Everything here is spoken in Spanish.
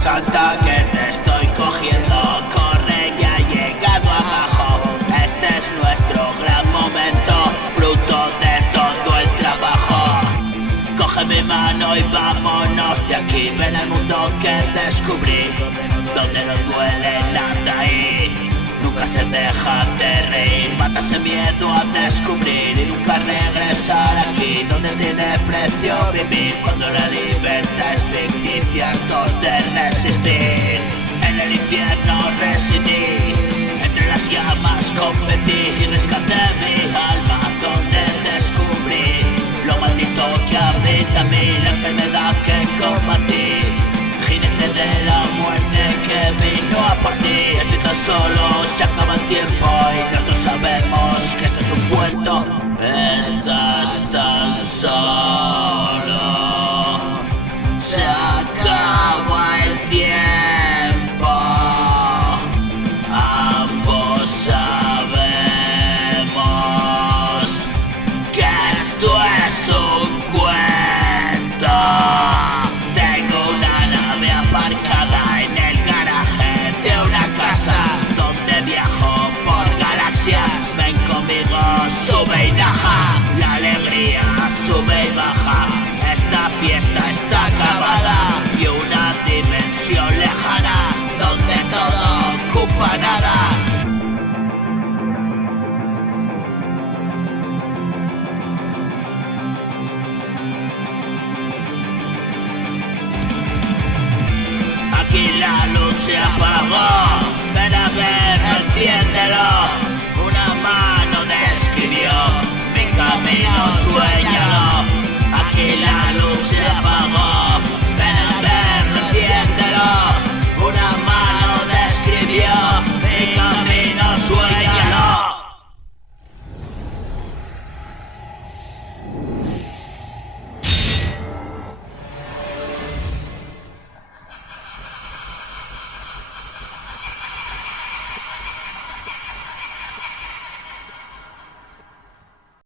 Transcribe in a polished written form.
Salta que te estoy cogiendo, corre que ha llegado abajo. Este es nuestro gran momento, fruto de todo el trabajo. Coge mi mano y vámonos de aquí. Ven al mundo que descubrí, donde no duele nada y nunca se deja de reír. Mata ese miedo a descubrir y nunca regresar aquí, donde tiene precio vivir. Cuando la libertad es ficticia, hartos de resistir. En el infierno residí, entre las llamas competí y rescaté mi alma, donde descubrí lo maldito que habita en mí, la enfermedad que combatí, jinete de la muerte que vino a partir. Estoy tan solo, se acaba el tiempo y nosotros sabemos que esto es un cuento. Estás tan solo.